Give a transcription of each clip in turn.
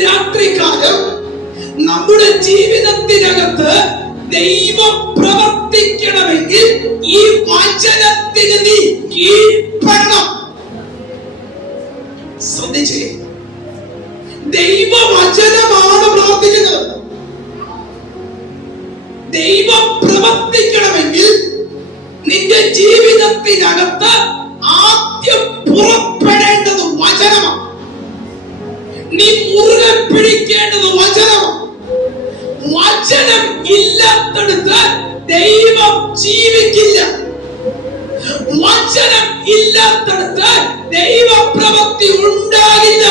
രാത്രികാലം നമ്മുടെ ജീവിതത്തിനകത്ത് ദൈവം പ്രവർത്തിക്കണമെങ്കിൽ ഈ വചനത്തിന് നീ കീഴ്പ്പെടണം. ശ്രദ്ധിച്ചേ, ദൈവവചനമാണ് പ്രവർത്തിക്കുന്നത്. ദൈവം പ്രവർത്തിക്കണമെങ്കിൽ നിന്റെ ജീവിതത്തിനകത്ത് ആദ്യം പുറപ്പെടേണ്ടത് വചനമാണ്. നീ മുറുകെ പിടിക്കേണ്ടത് വചനമാണ്. വചനം ഇല്ലാത്തടുത്ത് ദൈവം ജീവിക്കില്ല. വചനം ഇല്ലാത്തടുത്ത് ദൈവപ്രവൃത്തി ഉണ്ടാകില്ല.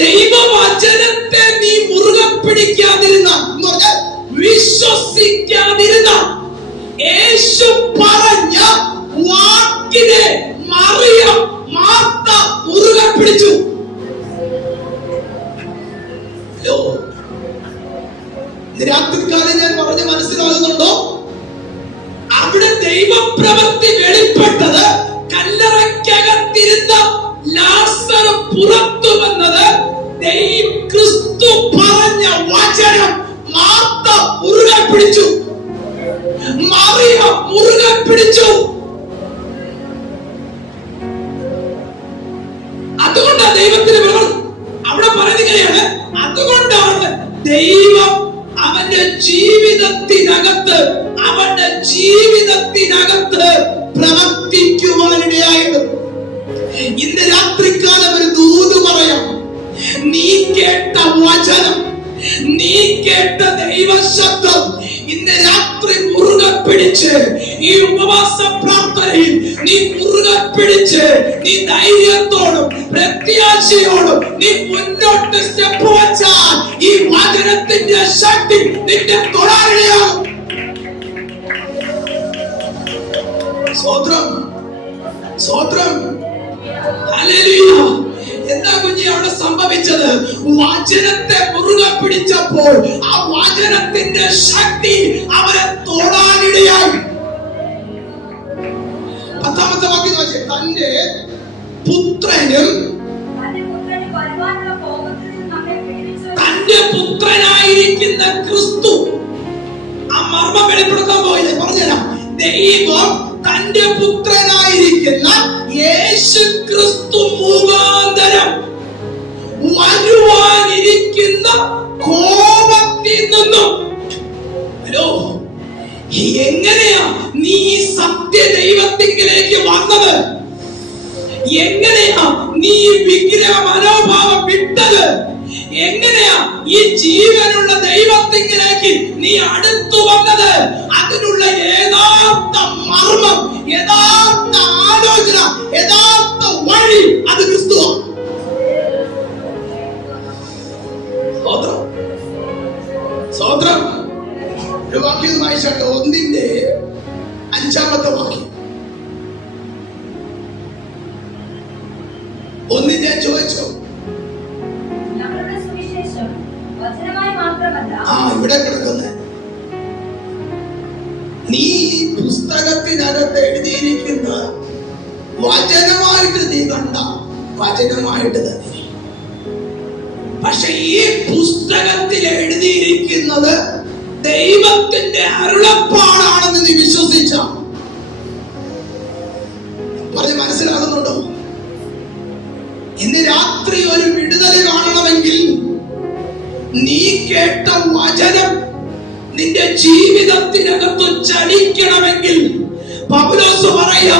ദൈവവചനത്തെ നീ മുറുകെ പിടിക്കാതിരുന്നാൽ, വിശ്വസിക്കാതിരുന്നാൽ, യേശു പറഞ്ഞ വാക്കിനെ മറിയം മാർത്ത മുറുകെ പിടിച്ചു. രാത്രികാലം ഞാൻ പറഞ്ഞ് മനസ്സിലാകുന്നുണ്ടോ? അവിടെ ദൈവപ്രവൃത്തി വെളിപ്പെട്ടത് കല്ലറയ്ക്കകത്തിരുന്ന ലാസർ പുറത്തു വന്നത് ക്രിസ്തു പറഞ്ഞ വചനം മാർത്ത മുറുകെ പിടിച്ചു, മറിയം മുറുകെ പിടിച്ചു. അതുകൊണ്ടാണ് ദൈവത്തിന് അവിടെ പറയുകയാണ്, അതുകൊണ്ടാണ് ദൈവം അവന്റെ ജീവിതത്തിനകത്ത് പ്രവർത്തിക്കുവാനിടയായത്. ഇന്ന് രാത്രികാലം ഒരു ദൂത് പറയാം. നീ കേട്ട വചനം, നീ കേട്ട ദൈവശബ്ദം ഇന്ന് രാത്രി മുറുകെ പിടിച്ച് ഈ ഉപവാസ പ്രാർത്ഥനയിൽ നീ മുറുകെ പിടിച്ച് നീ ധൈര്യത്തോടും പ്രത്യാശയോടും നീ മുന്നോട്ട് സ്റ്റെപ്പ് വെച്ചാൽ ഈ വചനത്തിന്റെ ശക്തി നിന്റെ തൊടാനിടയാകും. സ്തോത്രം, സ്തോത്രം, ഹല്ലേലൂയ. എന്താ കുഞ്ഞി അവിടെ സംഭവിച്ചത്? വചനത്തെ മുറുകെ പിടിച്ചപ്പോൾ ആ വചനത്തിന്റെ ശക്തി അവരെ തൊടാനിടയായി. 10ാമത്തെ വാക്യം നോക്കിയേ. തന്റെ പുത്രനും തന്റെ പുത്രനായിരിക്കുന്ന ക്രിസ്തു, ആ മർമ്മം വെളിപ്പെടുത്താൻ പോയില്ലേ? പറഞ്ഞുതരാം. ദൈവം തന്റെ പുത്രനായിരിക്കുന്ന യേശു ക്രിസ്തു മുഖാന്തരം വരുവാനിരിക്കുന്ന കോപത്തിൽ നിന്നും, എങ്ങനെയാ നീ സത്യ ദൈവത്തിലേക്ക് വന്നത്? എങ്ങനെയാ നീ വിഗ്രഹ മനോഭാവം വിട്ടത്? എങ്ങനെയാ ഈ ജീവനുള്ള ദൈവത്തിലേക്ക് നീ അടുത്തു വന്നത്? അതിനുള്ള യഥാർത്ഥ മർമ്മം, യഥാർത്ഥ ആലോചന, യഥാർത്ഥ വഴി അത് ക്രിസ്തുവാണ്. സ്തോത്രം. ഒരു വാക്യം വായിച്ചാട്ട് 1:5 വാക്യം. 1 ഞാൻ ചോദിച്ചു, ഇവിടെ കിടക്കുന്ന നീ പുസ്തകത്തിനകത്ത് എഴുതിയിരിക്കുന്ന വചനമായിട്ട് നീ കണ്ട വചനമായിട്ട് തന്നെ. പക്ഷെ ഈ പുസ്തകത്തിൽ എഴുതിയിരിക്കുന്നത് ദൈവത്തിന്റെ അരുളപ്പാടാണെന്ന് നീ വിശ്വസിച്ച പറഞ്ഞ് മനസ്സിലാകുന്നുണ്ടോ? ഇന്ന് രാത്രി ഒരു വിടുതൽ കാണണമെങ്കിൽ നീ കേട്ട വചനം നിന്റെ ജീവിതത്തിനകത്ത് ചലിക്കണമെങ്കിൽ പൗലോസ് പറയാ,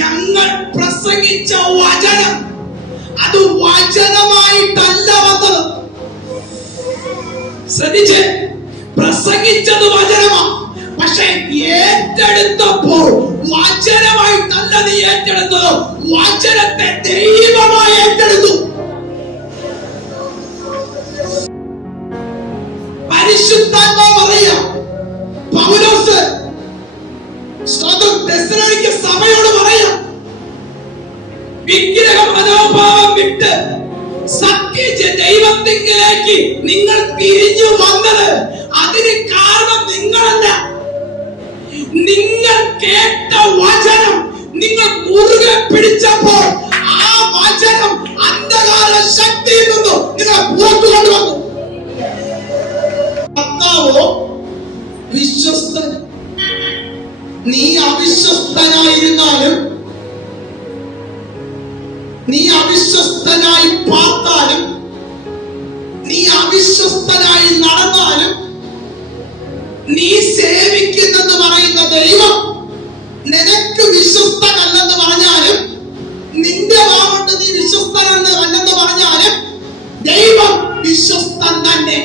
ഞങ്ങൾ പ്രസംഗിച്ച വചനം അത് വചനമായിട്ടല്ല വന്നത്. ശ്രദ്ധിച്ചേ, പ്രസംഗിച്ചത് വചനമാണ്, പക്ഷെ ഏറ്റെടുത്തപ്പോൾ വചനമായിട്ടല്ല നീ ഏറ്റെടുത്തത്, വചനത്തെ ദൈവമായി ഏറ്റെടുത്തു. പരിശുദ്ധാത്മാവ് പറയാ, പൗലോസ് തെസ്സലോനിക്ക സഭയോട് പറയാ, വിഗ്രഹ മനോഭാവം വിട്ട് സത്യ ദൈവത്തിലേക്ക് നിങ്ങൾ തിരിഞ്ഞു വന്നത് അതിന് കാരണം നിങ്ങളല്ല. നിങ്ങൾ നിങ്ങൾ കേട്ട വചനം നിങ്ങൾ മുറുകെ പിടിച്ചപ്പോൾ ആ വചനം അന്ധകാര ശക്തിയിൽ നിന്നും നിങ്ങളെ പുറത്തു കൊണ്ടുവന്നു. കർത്താവോ വിശ്വസ്തൻ. നീ അവിശ്വസ്തനായിരുന്നാലും, നീ അവിശ്വസ്തനായി പാർത്താലും, നീ അവിശ്വസ്തനായി നടന്നാലും, നീ സേവിക്കുന്നെന്ന് പറയുന്ന ദൈവം നിനക്ക് വിശ്വസ്തനല്ലെന്ന് പറഞ്ഞാലും, നിന്റെ വാവുകൊണ്ട് നീ വിശ്വസ്തനല്ലെന്ന് പറഞ്ഞാലും, ദൈവം വിശ്വസ്തൻ തന്നെ.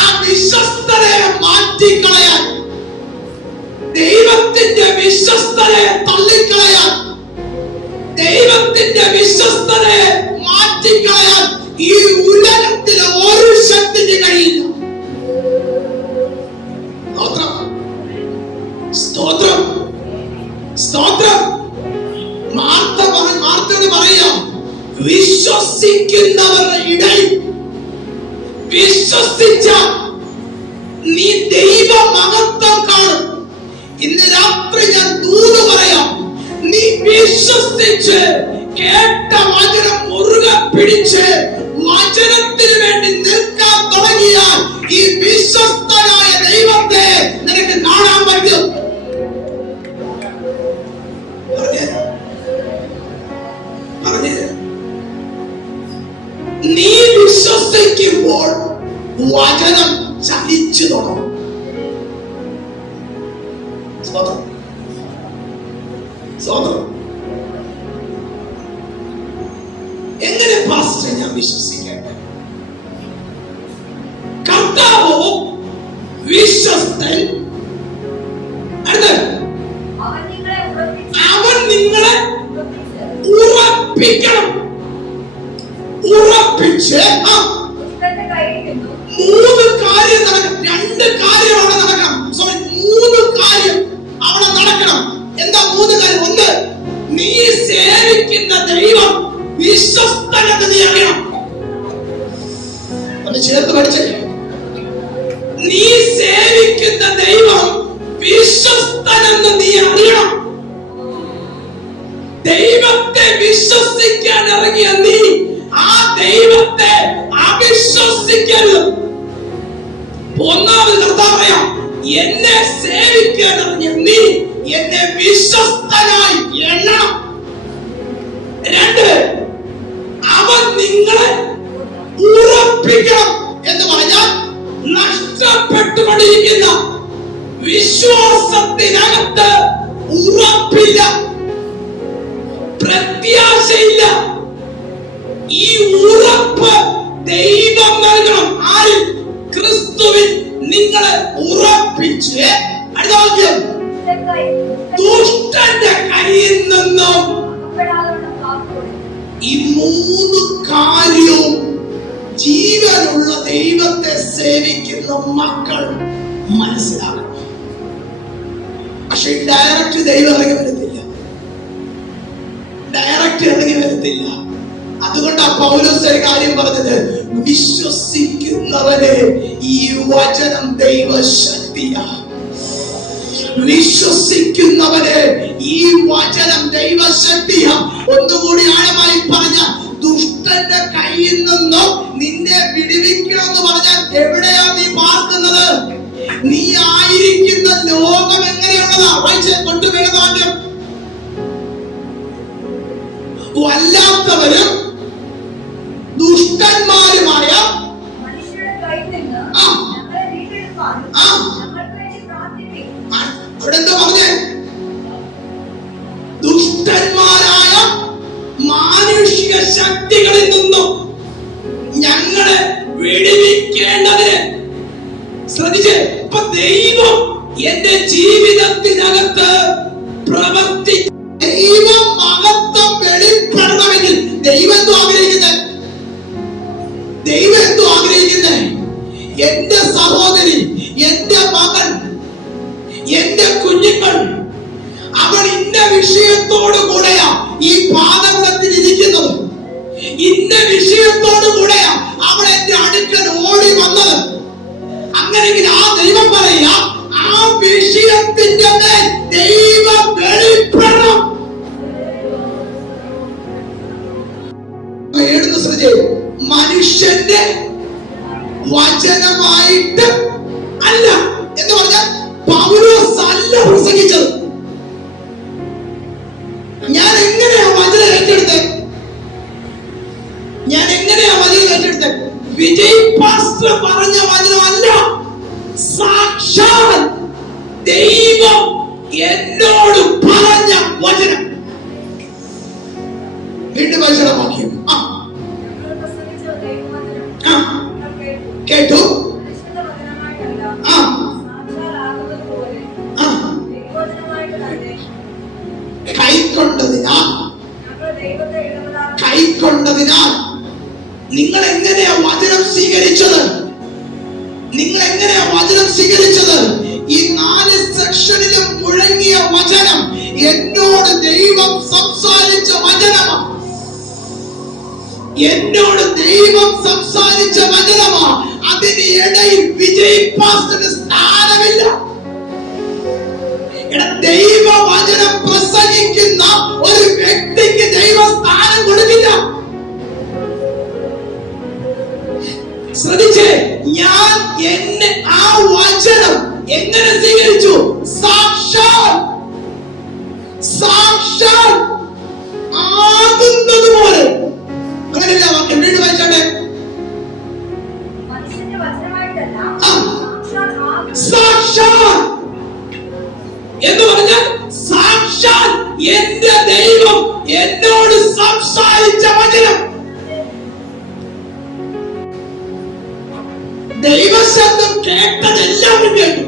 ആ വിശ്വസ്തതയെ മാറ്റിക്കളയാൻ, ദൈവത്തിന്റെ വിശ്വസ്തതയെ തള്ളിക്കളയാൻ, ദൈവത്തിന്റെ വിശ്വസ്തതയെ മാറ്റിക്കളയാൻ ഈ ഉലകത്തിലെ ഒരു ശക്തിക്ക് കഴിയില്ല. സ്തോത്രം, സ്തോത്രം. മാർത്തോട് പറയാം, വിശ്വസിക്കുന്നവരുടെ ഇടയിൽ വിശ്വസിച്ച നീ ദൈവ മഹത്വം കാണും. ഇന്ന് രാത്രി ഞാൻ ദൂത് പറയാം, നീ വിശ്വസിച്ച് കേട്ട വചനം മുറുകെ പിടിച്ച് വചനത്തിന് വേണ്ടി നിൽക്കാൻ തുടങ്ങിയാൽ ഈ വിശ്വസ്തനായ ദൈവത്തെ നിനക്ക് കാണാൻ പറ്റും. നീ വിശ്വസിക്കുമ്പോൾ വചനം ചലിച്ചു തുടങ്ങും. എങ്ങനെ പാസ്റ്റർ ഞാൻ വിശ്വസിക്കട്ടെ? കർത്താവോ വിശ്വസ്തൻ. അവൻ നിങ്ങളെ ഉറപ്പിക്കണം. ഉറപ്പിച്ച് മൂന്ന് കാര്യം നടക്കണം. രണ്ട് കാര്യം അവിടെ നടക്കണം. സോറി, മൂന്ന് കാര്യം അവിടെ നടക്കണം. എന്താ മൂന്ന് കാര്യം? ഒന്ന്, നീ സേവിക്കുന്ന ദൈവം വിശ്വസ്തനെന്ന് നീ അറിയണം. ഒന്ന് ചേർത്ത് പഠിച്ചേ. നീ സേവിക്കുന്ന ദൈവം വിശ്വസ്തനെന്ന് നീ അറിയണം. ദൈവത്തെ വിശ്വസിക്കാൻ ഇറങ്ങിയ നീ ആ ദൈവത്തെ അവിശ്വസിക്കരുത്. ഒന്നാമത് കർത്താവ് പറയാം, എന്നെ സേവിക്കാൻ ഇറങ്ങിയ നീ എന്നെ വിശ്വസ്തനായി എണ്ണണം. രണ്ട്, അവൻ നിങ്ങളെ ഉറപ്പിക്കണം എന്ന് പറഞ്ഞാൽ നഷ്ടപ്പെട്ടുകൊണ്ടിരിക്കുന്ന വിശ്വാസത്തിനകത്ത് ഉറപ്പില്ല, പ്രത്യാശയില്ല. ഈ ഉറപ്പ് ദൈവം നൽകണം. ആരും ക്രിസ്തുവിൽ നിങ്ങളെ ഉറപ്പിച്ച് ദുഷ്ടന്റെ കയ്യിൽ നിന്നും ഈ മൂന്ന് കാര്യവും ജീവനുള്ള ദൈവത്തെ സേവിക്കുന്ന മക്കൾ മനസ്സിലാക്കണം. പക്ഷെ ഡയറക്റ്റ് ദൈവം ഇറങ്ങി വരത്തില്ല, ഡയറക്റ്റ് ഇറങ്ങി വരത്തില്ല. അതുകൊണ്ടാ പൗലോസ് ഒരു കാര്യം പറഞ്ഞത്, വിശ്വസിക്കുന്നവരെ ഈ വചനം ദൈവശക്തിയാ. വിശ്വസിക്കുന്നവരെ ഈ വചനം ദൈവശക്തിയാ. ഒന്നുകൂടി ആഴമായി പറഞ്ഞ, ദുഷ്ടന്റെ കയ്യിൽ നിന്നും നിന്നെ വിടുവിക്കണം എന്ന് പറഞ്ഞാൽ എവിടെയാ നീ പാർക്കുന്നത്? നീ ആയിരിക്കുന്ന ലോകം എങ്ങനെയുള്ളതാ? കൊണ്ടുവരുന്ന വല്ലാത്തവരും ദുഷ്ടന്മാരുമായ അവിടെ എന്താ പറഞ്ഞേ? ദുഷ്ടന്മാരായ മാനുഷിക ശക്തികളിൽ നിന്നും ഞങ്ങളെ വിടുവിക്കേണ്ടതിന് ശ്രദ്ധിച്ചേ. ഇപ്പൊ ദൈവം എന്റെ ജീവിതത്തിനകത്ത് പ്രവർത്തി, ദൈവം മഹത്വം വെളിപ്പെടണമെങ്കിൽ ദൈവം എന്തോ ആഗ്രഹിക്കുന്നത്? ദൈവം എന്തോ ആഗ്രഹിക്കുന്നത്? എന്റെ സഹോദരി, എന്റെ മകൻ, എന്റെ കുഞ്ഞുങ്ങൾ, അവൾ ഇന്ന വിഷയത്തോടു കൂടെയാ ഈ പാദത്തിൽ ഇരിക്കുന്നത്, ഇന്ന വിഷയത്തോടു കൂടെയാ അവൾ എന്റെ അടുക്കൽ ഓടി വന്നത്. അങ്ങനെങ്കിൽ ആ ദൈവം പറയാ, ആ വിഷയത്തോട് ഹൃദയത്തിന്റെ മേൽ ദൈവം വെളിപ്പെടണം. എഴുതുന്ന ശ്രദ്ധ, മനുഷ്യന്റെ വചനമായിട്ട് അല്ല എന്ന് പറഞ്ഞാൽ പൗലോസ് അല്ല പ്രസംഗിച്ചത്. ഞാൻ എങ്ങനെയാ വചനം ഏറ്റെടുത്തത്? വിജയ് പാസ്റ്റർ പറഞ്ഞ വചനമല്ല, സാക്ഷാൽ ദൈവം എന്നോട് പറഞ്ഞ വചനം. വീണ്ടും വചനവാക്യം കേട്ടു. കൈക്കൊണ്ടതിനാൽ നിങ്ങൾ എങ്ങനെയാ വചനം സ്വീകരിച്ചത്? ഈ 4 സെക്ഷനിലും മുഴങ്ങിയ വചനം എന്നോട് ദൈവം സംസാരിച്ച വചനമാണ്. അതിന് ഇടയിൽ വിജയ് പാസ്റ്ററിന് സ്ഥാനമില്ല. ദൈവ വചനം പ്രസംഗിക്കുന്ന ഒരു വ്യക്തിക്ക് ദൈവ സ്ഥാനം കൊടുക്കില്ല. ശ്രദ്ധിച്ചേ, ഞാൻ എന്നെ ആ വചനം എങ്ങനെ സ്വീകരിച്ചു? സാക്ഷാൽ ആകുന്നത് പോലെ. അങ്ങനെയല്ല വാക്യം വീണ്ടും വായിച്ചാട്ടെ. സാക്ഷാൽ എന്ന് പറഞ്ഞാൽ സാക്ഷാൽ എന്റെ ദൈവം എന്നോട് സംസാരിച്ച വചനം. ദൈവശബ്ദം കേട്ടതെല്ലാവരും കേട്ടു,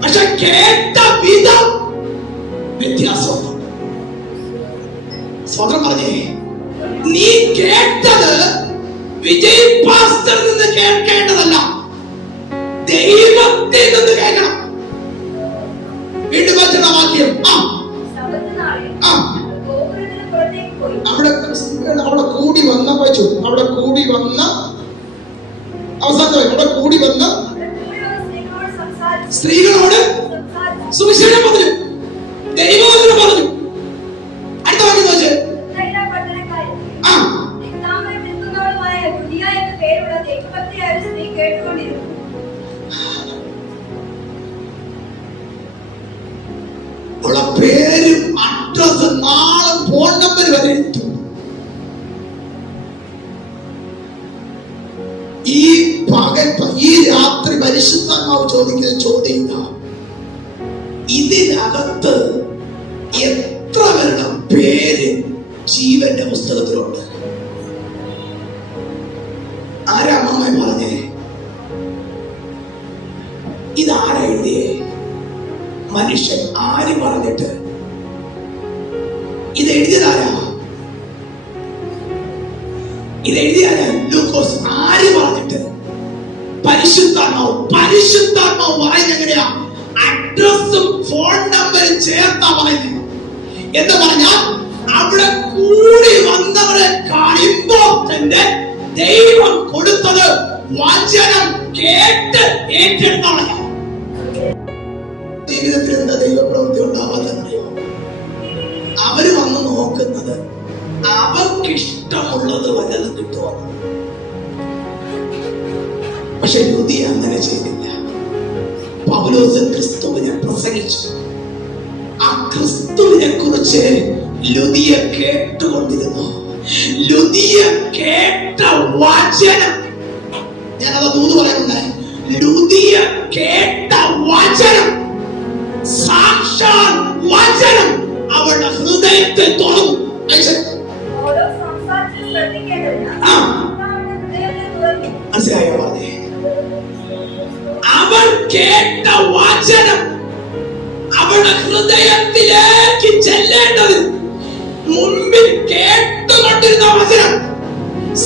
പക്ഷെ കേട്ട വിധം വ്യത്യാസമുണ്ട്. സ്വതന്ത്രം പറഞ്ഞേ, നീ കേട്ടത് വിജയ് പാസ്റ്ററിൽ നിന്ന് കേൾക്കേണ്ടതല്ല, ദൈവത്തിൽ നിന്ന് കേൾക്കണം. വീണ്ടും വചന വാക്യം അവിടെ കൂടി വന്ന വെച്ചു. അവിടെ കൂടി വന്ന അവസാനം അവിടെ കൂടി വന്ന സ്ത്രീകളോട് സുവിശേഷം പറഞ്ഞു, ദൈവവചനം പറഞ്ഞു. അടുത്ത വാക്യം വെച്ച് പേരും അഡ്രസ് നാളെ ഫോൺ നമ്പർ വരെ എത്തും. ഈ രാത്രി പരിശുദ്ധാത്മാവ് ചോദിക്കുന്ന ചോദ്യം, ഇതിനകത്ത് എത്ര പേരുടെ പേര് ജീവന്റെ പുസ്തകത്തിലുണ്ട്? ആരാ അമ്മ പറഞ്ഞേ? ഇതാരാ എഴുതിയേ? മനുഷ്യൻ. ആര് പറഞ്ഞിട്ട്? ഇതെഴുതിയതാരാ? ലൂക്കോസ്. ആര് പറഞ്ഞിട്ട്? പരിശുദ്ധാത്മാവ് പറയുന്നത് എങ്ങനെയാ? അഡ്രസ്സും ഫോൺ നമ്പറും ചേർത്താ പറയുന്നത്. എന്ന് പറഞ്ഞാൽ അവിടെ കൂടി വന്നവരെ ഇമ്പോർട്ടന്റ് ദൈവം കൊടുത്തത് വചനം കേട്ട് ഏറ്റെടുത്തവളാണ്. ജീവിതത്തിൽ എന്താ ദൈവപ്രവൃത്തി ഉണ്ടാവാതെന്നറിയോ? അവര് വന്ന് നോക്കുന്നത് അവർക്കിഷ്ടമുള്ളത് വല്ലതും കിട്ടുമോ. പക്ഷെ ലുദിയ അങ്ങനെ ചെയ്തില്ല. പൗലോസ് ക്രിസ്തുവിനെ പ്രസംഗിച്ചു. ആ ക്രിസ്തുവിനെ കുറിച്ച് ലുദിയ കേട്ടുകൊണ്ടിരുന്നു. ലുദിയ കേട്ട വചനം, ഞാനത് ദൂത് പറയുന്നുണ്ടായി. ലുദിയ കേട്ട വചനം, സാക്ഷാൽ വചനം അവളുടെ ഹൃദയത്തെ തുറന്നു. മനസ്സിലായോ? പറഞ്ഞേ, അവൾ കേട്ട വചനം അവളുടെ ഹൃദയത്തിലേക്ക് ചെല്ലേണ്ടത്. മുൻപിൽ കേട്ടുകൊണ്ടിരുന്ന വചനം,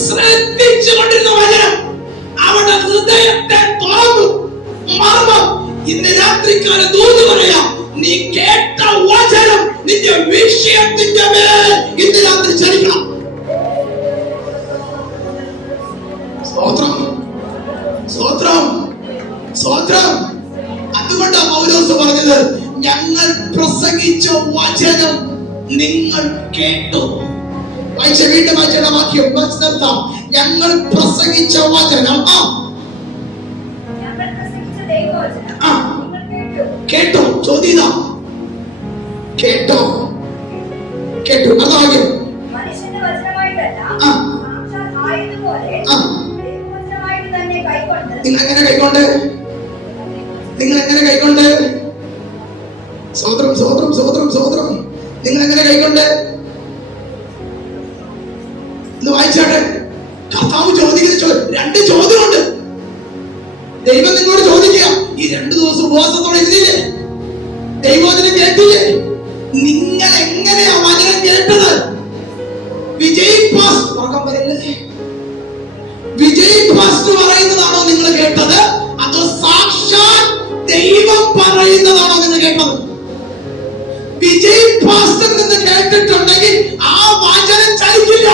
ശ്രദ്ധിച്ചുകൊണ്ടിരുന്ന വചനം അവളുടെ ഹൃദയത്തെ തുറന്നു. മർമ്മം ഇന്ന് രാത്രിക്കാല ദൂത് പറയാം, നീ കേട്ട വചനം നിന്റെ വിഷയത്തിന്റെ മേൽ ഇന്ന് രാത്രി ചലിക്കണം. സ്തോത്രം. അതുകൊണ്ടാണ് പൗലോസ് പറഞ്ഞത് പ്രസംഗിച്ച വചനം നിങ്ങൾ കേട്ടു. വീണ്ടും വായിച്ച വാക്യം നിർത്താം. ഞങ്ങൾ പ്രസംഗിച്ച വചനം കേട്ടോ. ചോദ്യം കേട്ടോ കേട്ടു. അതാ വാക്യം. നിങ്ങൾ എങ്ങനെ കൈക്കൊണ്ട്? നിങ്ങൾ എങ്ങനെ കൈക്കൊണ്ട്? സ്വതന്ത്രം സ്വതന്ത്രം സ്വതന്ത്രം സ്വതന്ത്രം. നിങ്ങൾ എങ്ങനെ കൈക്കൊണ്ട്? വായിച്ചാട്ടെ. കർത്താവ് ചോദിക്കുന്ന രണ്ട് ചോദ്യമുണ്ട്. ദൈവം നിങ്ങളോട് ചോദിക്കുക, ഈ 2 ദിവസം ഉപവാസത്തോടെ ഇരുന്നില്ലേ? ദൈവവചനം കേട്ടില്ലേ? നിങ്ങൾ എങ്ങനെയാ വചനം കേട്ടത്? വിജയ് പാസ്റ്റർ പറയുന്നതാണോ നിങ്ങൾ കേട്ടത്? അതോ സാക്ഷാൽ ദൈവം പറയുന്നതാണോ നിങ്ങൾ കേട്ടത്? വിജയ് പാസ്റ്റർ നിന്ന് കേട്ടിട്ടുണ്ടെങ്കിൽ ആ വചനം ചലിക്കില്ല.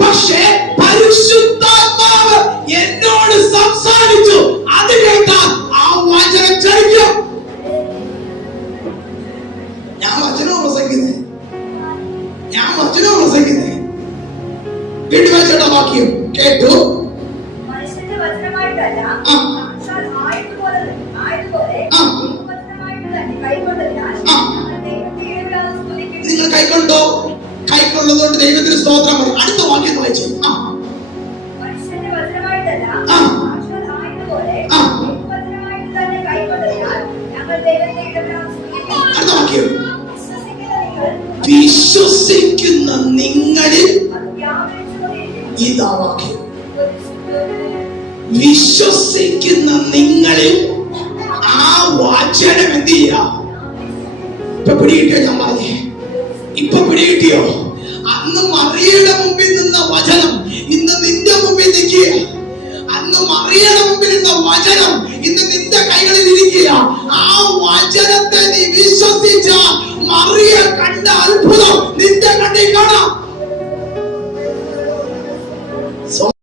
പക്ഷേ പരിശുദ്ധാത്മാവ് എന്നോട് സംസാരിച്ചു, അത് കേട്ടാൽ ആ വചനം ചലിക്കും. ഞാൻ വചനവും പ്രസംഗിക്കുന്നേ. വീണ്ടും വായിച്ചോട്ടെ വാക്യം. കേട്ടു. നിങ്ങൾ കൈക്കൊണ്ടോ? കൈക്കൊള്ളതുകൊണ്ട് ദൈവത്തിന് സ്തോത്രം. അടുത്ത വാക്യം വായിച്ചു. അടുത്ത വാക്യം. വിശ്വസിക്കുന്ന നിങ്ങളിൽ, ഇതാ വാക്യം, വിശ്വസിക്കുന്ന നിങ്ങളിൽ ആ വചനം എന്ത് ചെയ്യാ? ഇപ്പൊ പിടികിട്ടിയോ? ഞാൻ പറഞ്ഞേ, ഇപ്പൊ പിടികിട്ടിയോ? അന്ന് മറിയയുടെ മുമ്പിൽ നിന്ന വചനം ഇന്ന് നിന്റെ മുമ്പിൽ നിൽക്കുക. അന്ന് മറിയയുടെ മുമ്പിൽ നിന്ന വചനം ഇന്ന് നിന്റെ കൈകളിൽ ഇരിക്കുക. ആ വചനത്തെ നീ വിശ്വസിച്ച മറിയ